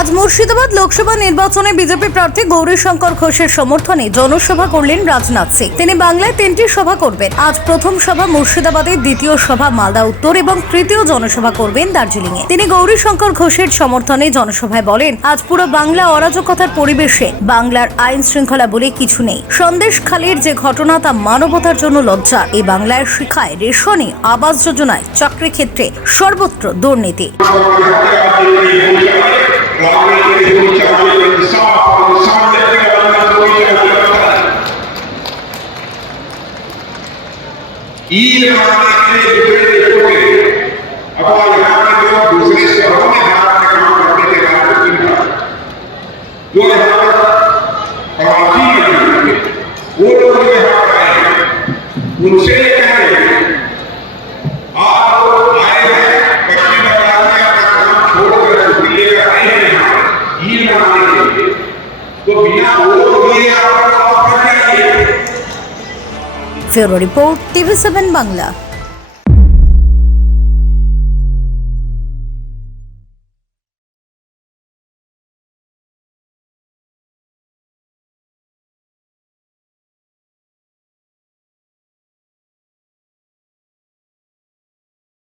আজ মুর্শিদাবাদ লোকসভা নির্বাচনে বিজেপি প্রার্থী গৌরীশঙ্কর ঘোষের সমর্থনে জনসভা করলেন রাজনাথ সিং। তিনি বাংলায় 3টি সভা করবেন। আজ প্রথম সভা মুর্শিদাবাদে, দ্বিতীয় সভা মালদা উত্তর এবং তৃতীয় জনসভা করবেন দার্জিলিংয়ে। তিনি গৌরীশঙ্কর ঘোষের সমর্থনে জনসভায় বলেন, আজ পুরো বাংলা অরাজকতার পরিবেশে, বাংলার আইন শৃঙ্খলা বলে কিছু নেই। সন্দেশখালীর যে ঘটনা তা মানবতার জন্য লজ্জা। এই বাংলার শিক্ষায়, রেশনে, আবাস যোজনায়, চাকরি ক্ষেত্রে সর্বত্র দুর্নীতি। उनसे ফেরো রিপোর্ট, TV7 বাংলা।